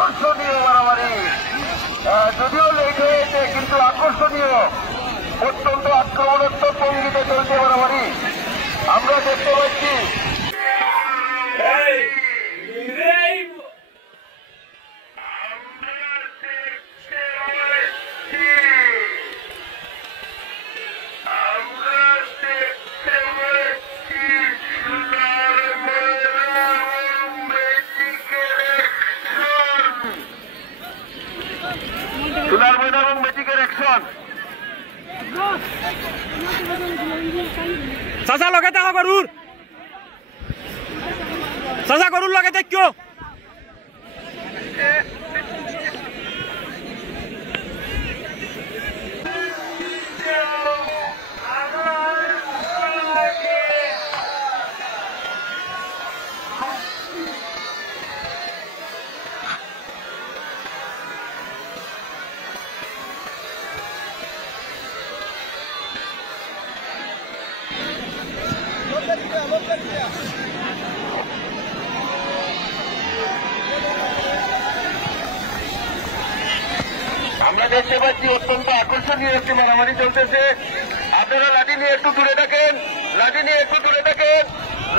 আকর্ষণীয় মারামারি, যদিও লেট হয়েছে কিন্তু আকর্ষণীয়, অত্যন্ত আক্রমণাত্মক ভঙ্গিতে চলছে মারামারি আমরা দেখতে পাচ্ছি। সোনার ময়দান এবং ম্যাজিকের অ্যাকশন। চাচা লগে থাকো গরুর, চাচা গরুর লগে দেখিও। আমরা দেখতে পাচ্ছি অত্যন্ত আকর্ষণীয় একটি মারামারি চলতেছে। আপনারা লাঠি নিয়ে একটু দূরে থাকেন, লাঠি নিয়ে একটু দূরে থাকেন,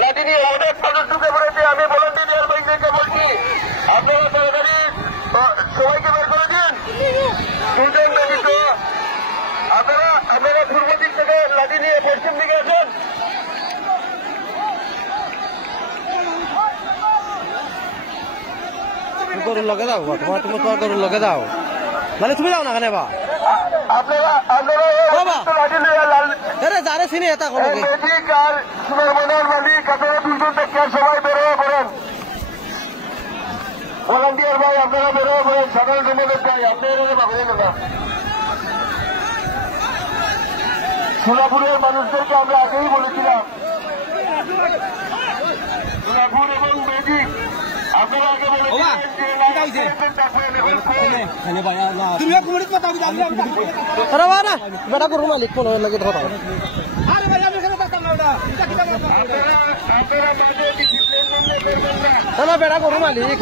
লাঠি নিয়ে অনেক মানুষ ঢুকে পড়েছে। আমি ভলান্টিয়ার ভাইদেরকে বলছি আপনারা তাড়াতাড়ি সবাইকে বের করে দিন। দুজন ব্যতীত আপনারা পূর্ব দিক থেকে লাঠি নিয়ে পশ্চিম দিকে আসেন। গরুর লগে দাও, তোমার গরুর লগে দাও, মানে তুমি যাও না কেন বা যারে চিনি এটা মালিক আপনারা দুজন থেকে সবাই বেরোয় পড়েন। ভলান্টিয়ার ভাই আপনারা বেরোয় পড়েন, সাধারণ সম্পাদক ভাই আপনারা ভাবেন না। সোনাপুরের মানুষদেরকে আমরা আগেই বলেছিলাম, সোনাপুর এবং ম্যাজিক আপনারা আগে বলেছিলেন বেটা গরু মালিক কোন লাগে ধরা বেটা গরু মালিক